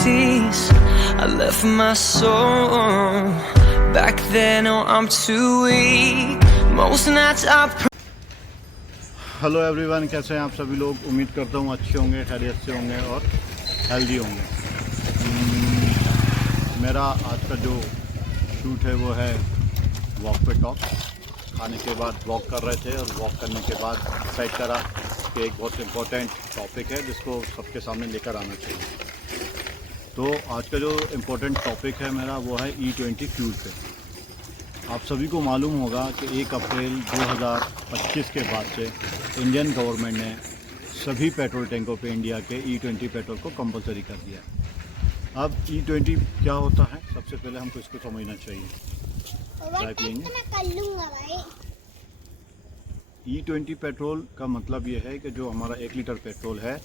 seas. I left my soul back then. Oh, I'm too weak. Most nights I hello everyone, कैसे हैं आप सभी लोग। उम्मीद करता हूँ अच्छे होंगे, खैरियत से होंगे और हेल्दी होंगे। मेरा आज का जो शूट है वो है वॉक पे टॉक। खाने के बाद वॉक कर रहे थे और वॉक करने के बाद डिसाइड करा कि एक बहुत इम्पोर्टेंट टॉपिक है जिसको सबके सामने लेकर आना चाहिए। तो आज का जो इम्पोर्टेंट टॉपिक है मेरा वो है E20 फ्यूल पे। आप सभी को मालूम होगा कि 1 अप्रैल 2025 के बाद से इंडियन गवर्नमेंट ने सभी पेट्रोल टैंकों पे इंडिया के E20 पेट्रोल को कंपलसरी कर दिया। अब E20 क्या होता है, सबसे पहले हमको इसको समझना चाहिए। चाय पियेंगे। E20 पेट्रोल का मतलब ये है कि जो हमारा 1 लीटर पेट्रोल है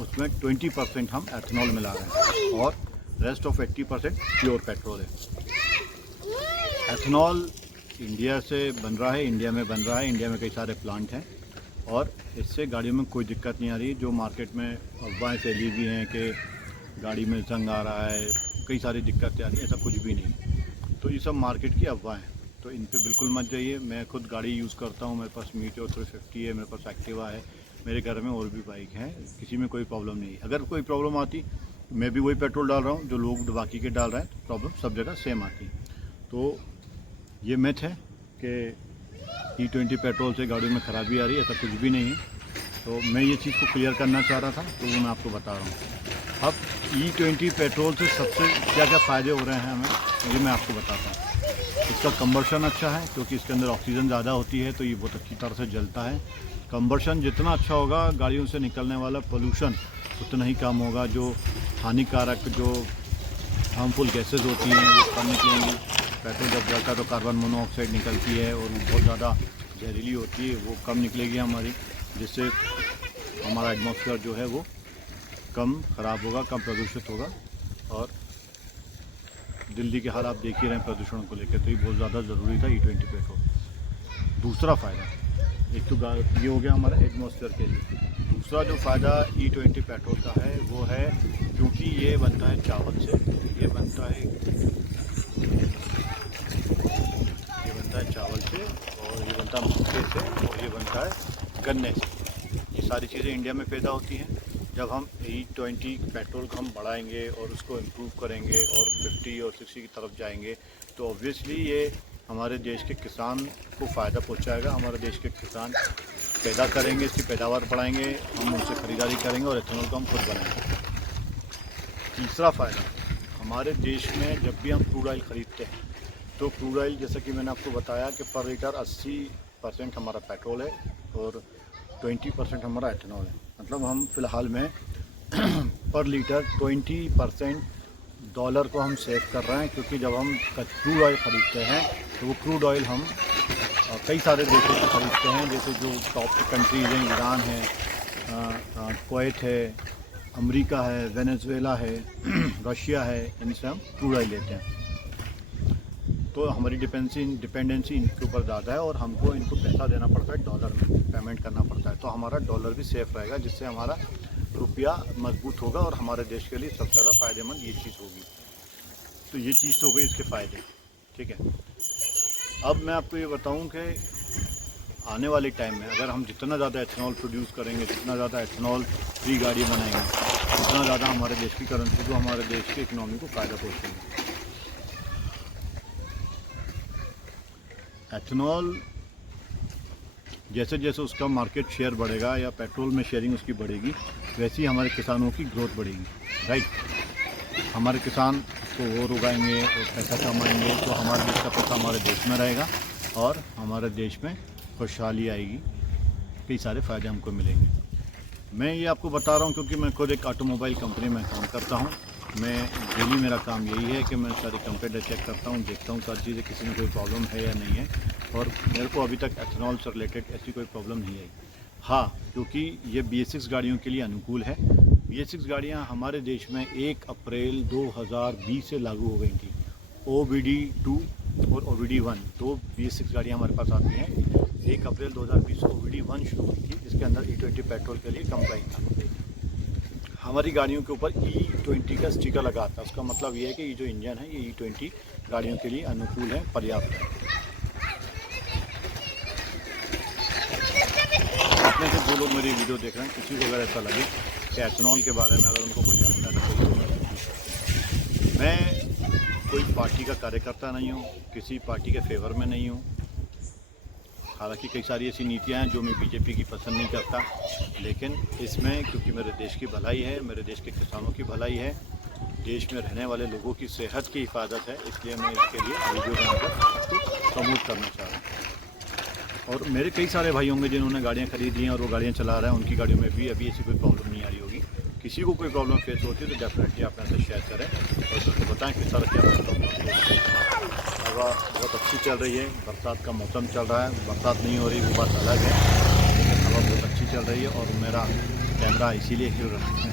उसमें 20% हम एथेनॉल मिला रहे हैं और रेस्ट ऑफ 80% प्योर पेट्रोल है। एथेनॉल इंडिया से बन रहा है, इंडिया में बन रहा है, इंडिया में कई सारे प्लांट हैं और इससे गाड़ियों में कोई दिक्कत नहीं आ रही। जो मार्केट में अफवाहें फैली हुई हैं कि गाड़ी में जंग आ रहा है, कई सारी दिक्कतें आ रही हैं, ऐसा कुछ भी नहीं। तो ये सब मार्केट की अफवाहें हैं, तो इन पे बिल्कुल मत जाइए। मैं खुद गाड़ी यूज़ करता हूँ, मेरे पास मीटियोर 350 है, मेरे पास एक्टिवा है, मेरे घर में और भी बाइक हैं, किसी में कोई प्रॉब्लम नहीं। अगर कोई प्रॉब्लम आती मैं भी वही पेट्रोल डाल रहा हूँ जो लोग बाकी के डाल रहे हैं, तो प्रॉब्लम सब जगह सेम आती। तो ये मिथ है कि E20 पेट्रोल से गाड़ी में ख़राबी आ रही है, ऐसा कुछ भी नहीं है। तो मैं ये चीज़ को क्लियर करना चाह रहा था, तो वो मैं आपको बता रहा हूँ। अब E20 पेट्रोल से सबसे क्या क्या फ़ायदे हो रहे हैं हमें, ये मैं आपको बताता हूँ। इसका कंबर्शन अच्छा है क्योंकि इसके अंदर ऑक्सीजन ज़्यादा होती है, तो ये बहुत अच्छी तरह से जलता है। कंबर्शन जितना अच्छा होगा, गाड़ियों से निकलने वाला पोल्यूशन उतना ही कम होगा। जो हानिकारक, जो हार्मफुल गैसेज होती हैं वो कम निकलेंगी। पेट्रोल जब जलता है तो कार्बन मोनोऑक्साइड निकलती है और वो बहुत ज़्यादा जहरीली होती है, वो कम निकलेगी हमारी, जिससे हमारा एटमॉस्फेयर जो है वो कम ख़राब होगा, कम प्रदूषित होगा। और दिल्ली के हाल आप देख ही रहे हैं प्रदूषण को लेकर, तो ये बहुत ज़्यादा ज़रूरी था E20 पेट्रोल। दूसरा फ़ायदा, एक तो ये हो गया हमारा एटमॉस्फेयर के लिए। दूसरा जो फ़ायदा E20 पेट्रोल का है वो है क्योंकि ये बनता है चावल से, ये बनता है चावल से, और ये बनता है मक्के से, और ये बनता है गन्ने से। ये सारी चीज़ें इंडिया में पैदा होती हैं। जब हम E20 पेट्रोल को हम बढ़ाएंगे और उसको इम्प्रूव करेंगे और 50 और 60 की तरफ जाएंगे, तो ऑब्वियसली ये हमारे देश के किसान को फ़ायदा पहुंचाएगा। हमारे देश के किसान पैदा करेंगे, इसकी पैदावार बढ़ाएंगे, हम उनसे ख़रीदारी करेंगे और एथेनॉल को हम खुद बनाएंगे। तीसरा फ़ायदा, हमारे देश में जब भी हम क्रूड ऑयल ख़रीदते हैं तो क्रूड ऑयल, जैसा कि मैंने आपको बताया कि पर लीटर 80% हमारा पेट्रोल है और 20% हमारा एथेनॉल है। मतलब हम फ़िलहाल में पर लीटर 20% डॉलर को हम सेव कर रहे हैं, क्योंकि जब हम क्रूड ऑयल ख़रीदते हैं तो वो क्रूड ऑयल हम कई सारे देशों से ख़रीदते हैं, जैसे जो टॉप कंट्रीज़ हैं, ईरान है, कुवैत है, अमेरिका है, वेनेजुएला है, रशिया है, इनसे हम क्रूड ऑयल लेते हैं। तो हमारी डिपेंडेंसी इनके ऊपर ज़्यादा है और हमको इनको पैसा देना पड़ता है, डॉलर में पेमेंट करना पड़ता है। तो हमारा डॉलर भी सेफ रहेगा, जिससे हमारा रुपया मजबूत होगा और हमारे देश के लिए सबसे ज़्यादा फ़ायदेमंद ये चीज़ होगी। तो ये चीज़ तो हो गई इसके फ़ायदे, ठीक है। अब मैं आपको ये बताऊं कि आने वाले टाइम में अगर हम जितना ज़्यादा एथेनॉल प्रोड्यूस करेंगे, जितना ज़्यादा एथेनॉल फ्री गाड़ी बनाएंगे, उतना ज़्यादा हमारे देश की करेंसी को, हमारे देश की इकनॉमी को फ़ायदा पहुँचेगा। एथेनॉल जैसे जैसे उसका मार्केट शेयर बढ़ेगा या पेट्रोल में शेयरिंग उसकी बढ़ेगी, वैसे ही हमारे किसानों की ग्रोथ बढ़ेगी, राइट। हमारे किसान तो और उगाएंगे और पैसा कमाएंगे, तो हमारे देश का पैसा हमारे देश में रहेगा और हमारे देश में खुशहाली आएगी, कई सारे फ़ायदे हमको मिलेंगे। मैं ये आपको बता रहा हूँ क्योंकि मैं खुद एक ऑटोमोबाइल कंपनी में काम करता हूँ। मैं डेली मेरा काम यही है कि मैं सारी कंप्यूटर चेक करता हूँ, देखता हूँ सारी चीज़ें, किसी में कोई प्रॉब्लम है या नहीं है, और मेरे को अभी तक एथेनॉल से रिलेटेड ऐसी कोई प्रॉब्लम नहीं आई। हाँ, क्योंकि ये BS6 गाड़ियों के लिए अनुकूल है। BS6 गाड़ियाँ हमारे देश में 1 अप्रैल 2020 से लागू हो गई थी। OBD2 और OBD1 दो BS6 गाड़ियाँ हमारे पास आती हैं। 1 अप्रैल 2020 OBD1 शुरू हुई थी, जिसके अंदर E20 पेट्रोल के लिए कंप्लाई था। हमारी गाड़ियों के ऊपर E20 का स्टिकर लगा आता है। उसका मतलब ये है कि ये जो इंजन है ये E20 गाड़ियों के लिए अनुकूल है, पर्याप्त है। आप में से जो लोग मेरी वीडियो देख रहे हैं, किसी को अगर ऐसा लगे कि एथनॉल के बारे में अगर उनको कोई जानकारी चाहिए तो मैं कोई पार्टी का कार्यकर्ता नहीं हूँ, किसी पार्टी के फेवर में नहीं हूँ। हालांकि कई सारी ऐसी नीतियाँ हैं जो मैं बीजेपी की पसंद नहीं करता, लेकिन इसमें क्योंकि मेरे देश की भलाई है, मेरे देश के किसानों की भलाई है, देश में रहने वाले लोगों की सेहत की हिफाजत है, इसलिए मैं इसके लिए वीडियो बनाकर प्रमोट करना चाह रहा हूँ। और मेरे कई सारे भाई होंगे जिन्होंने गाड़ियाँ खरीदी हैं और वो गाड़ियाँ चला रहे हैं, उनकी गाड़ियों में भी अभी ऐसी कोई प्रॉब्लम नहीं आ रही होगी। किसी को कोई प्रॉब्लम फेस होती है तो डेफिनेटली आप मेरे से शेयर करें और उसको बताएँ किस तरह क्या प्रॉब्लम। हवा बहुत अच्छी चल रही है, बरसात का मौसम चल रहा है, बरसात नहीं हो रही वो बात अलग है, लेकिन हवा बहुत अच्छी चल रही है और मेरा कैमरा इसीलिए हिल रहा है।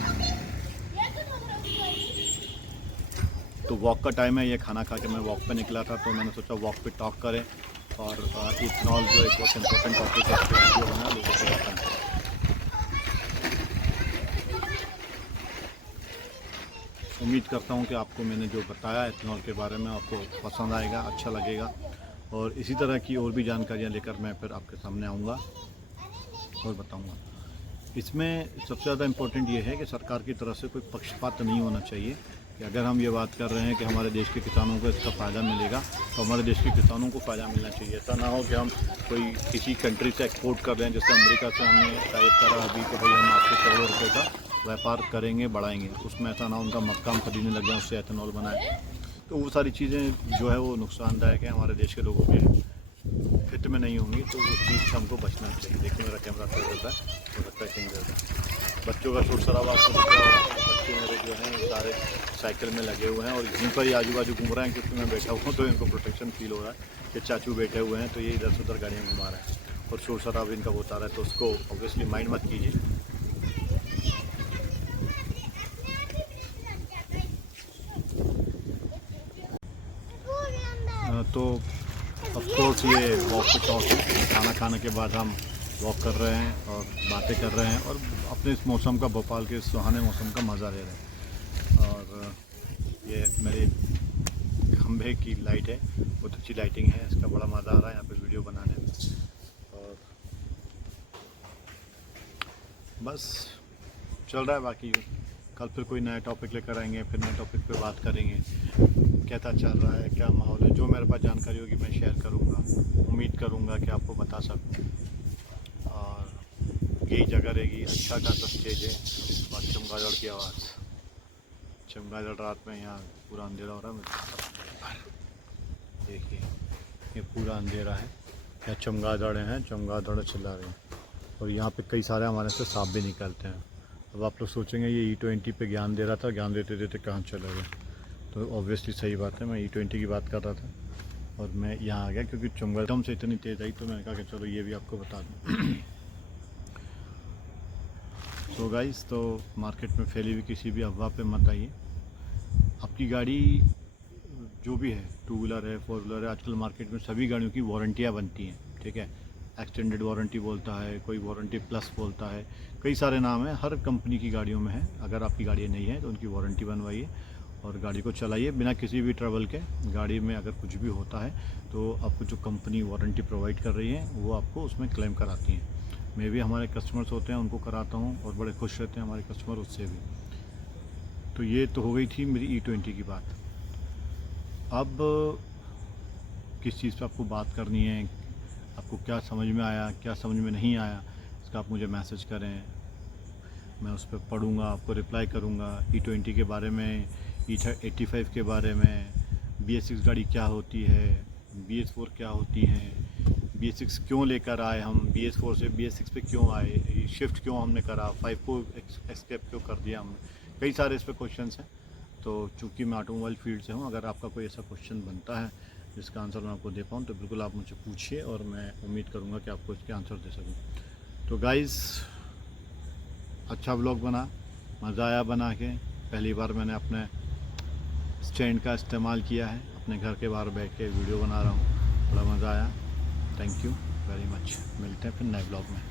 तो वॉक का टाइम है, ये खाना खा के मैं वॉक पे निकला था, तो मैंने सोचा वॉक पे टॉक करें और इथनॉल जो एक बहुत इम्पोर्टेंट टॉपिक है उसके वीडियो बना लोगों से बताएं। उम्मीद करता हूं कि आपको मैंने जो बताया इथनॉल के बारे में आपको पसंद आएगा, अच्छा लगेगा और इसी तरह की और भी जानकारियां लेकर मैं फिर आपके सामने आऊंगा और बताऊंगा। इसमें सबसे ज़्यादा इम्पोर्टेंट ये है कि सरकार की तरफ से कोई पक्षपात नहीं होना चाहिए कि अगर हम ये बात कर रहे हैं कि हमारे देश के किसानों को इसका फ़ायदा मिलेगा तो हमारे देश के किसानों को फ़ायदा मिलना चाहिए। ऐसा ना हो कि हम कोई किसी कंट्री से एक्सपोर्ट कर रहे हैं, जैसे अमेरिका से हमने टाइप करा अभी कि भाई हम आपको करोड़ों रुपये का व्यापार करेंगे, बढ़ाएंगे, उसमें ऐसा ना उनका मक्का हम खरीदने लग जाए, उससे एथनॉल बनाए, तो वो सारी चीज़ें जो है वो नुकसानदायक है, हमारे देश के लोगों के हित में नहीं होंगी, तो उस चीज़ से हमको बचना चाहिए। देखिए मेरा कैमरा कर देता है, हो सकता है चेंज रहता है। बच्चों का शोर शराबा आपको दिख रहा होगा, बच्चे मेरे जो हैं सारे साइकिल में लगे हुए हैं और यहीं पर ही आजू बाजू घूम रहे हैं क्योंकि मैं बैठा हुआ हूँ तो इनको प्रोटेक्शन फील हो रहा है कि चाचू बैठे हुए हैं तो ये इधर से उधर गाड़ियाँ घुमा रहे हैं और शोर शराबा इनका होता रहा है, तो उसको ऑब्वियसली माइंड मत कीजिए। तो ऑफकोर्स ये वॉक पे टॉक है, खाना खाने के बाद हम वॉक कर रहे हैं और बातें कर रहे हैं और अपने इस मौसम का, भोपाल के सुहाने मौसम का मज़ा ले रहे हैं। और ये मेरे खंभे की लाइट है, बहुत अच्छी लाइटिंग है, इसका बड़ा मज़ा आ रहा है यहाँ पे वीडियो बनाने में। और बस चल रहा है, बाकी कल फिर कोई नया टॉपिक लेकर आएंगे, फिर नए टॉपिक पे बात करेंगे, कैसा चल रहा है, क्या माहौल है, जो मेरे पास जानकारी होगी मैं शेयर करूँगा। उम्मीद करूँगा कि आपको बता सकूँ और यही जगह रहेगी, अच्छा खासा स्टेज है और चमगादड़ की आवाज़, चमगादड़ रात में यहाँ पूरा अंधेरा हो रहा है, देखिए ये पूरा अंधेरा है, यहाँ चमगादड़ हैं, चमगादड़ चिल्ला रहे हैं और यहाँ पे कई सारे हमारे से सांप भी निकलते हैं। अब आप लोग सोचेंगे ये E20 पे ज्ञान दे रहा था, ज्ञान देते देते कहाँ चले गए, तो ऑब्वियसली सही बात है, मैं E20 की बात कर रहा था और मैं यहाँ आ गया क्योंकि चमगादड़ से इतनी तेज़ आई तो मैंने कहा कि चलो ये भी आपको बता दूँ। तो गाइस, तो मार्केट में फैली हुई किसी भी अफवाह पे मत आइए। आपकी गाड़ी जो भी है, 2 व्हीलर है, 4 व्हीलर है, आजकल मार्केट में सभी गाड़ियों की वारंटियाँ बनती हैं, ठीक है। एक्सटेंडेड वारंटी बोलता है, कोई वारंटी प्लस बोलता है, कई सारे नाम हैं, हर कंपनी की गाड़ियों में है। अगर आपकी गाड़ी नहीं है तो उनकी वारंटी बनवाइए और गाड़ी को चलाइए बिना किसी भी ट्रबल के। गाड़ी में अगर कुछ भी होता है तो आपको जो कंपनी वारंटी प्रोवाइड कर रही है वो आपको उसमें क्लेम कराती है। मैं भी हमारे कस्टमर्स होते हैं उनको कराता हूँ और बड़े खुश रहते हैं हमारे कस्टमर उससे भी। तो ये तो हो गई थी मेरी E20 की बात। अब किस चीज़ पे आपको बात करनी है, आपको क्या समझ में आया, क्या समझ में नहीं आया, इसका आप मुझे मैसेज करें, मैं उस पर पढ़ूँगा, आपको रिप्लाई करूँगा। E20 के बारे में, E85 के बारे में, BS6 गाड़ी क्या होती है, BS4 क्या होती है, BS6 क्यों लेकर आए हम, BS4 से BS6 पे क्यों आए, शिफ्ट क्यों हमने करा, 5 को एस्केप क्यों कर दिया हमने, कई सारे इस पर क्वेश्चन हैं। तो चूँकि मैं ऑटोमोबाइल फील्ड से हूँ, अगर आपका कोई ऐसा क्वेश्चन बनता है जिसका आंसर मैं आपको दे पाऊँ तो बिल्कुल आप मुझे पूछिए और मैं उम्मीद करूँगा कि आपको इसके आंसर दे सकूँ। तो गाइज़, अच्छा व्लॉग बना, मज़ा आया बना के। पहली बार मैंने अपने स्टैंड का इस्तेमाल किया है, अपने घर के बाहर बैठ के वीडियो बना रहा हूँ, बड़ा मज़ा आया। थैंक यू वेरी मच, मिलते हैं फिर नए व्लॉग में।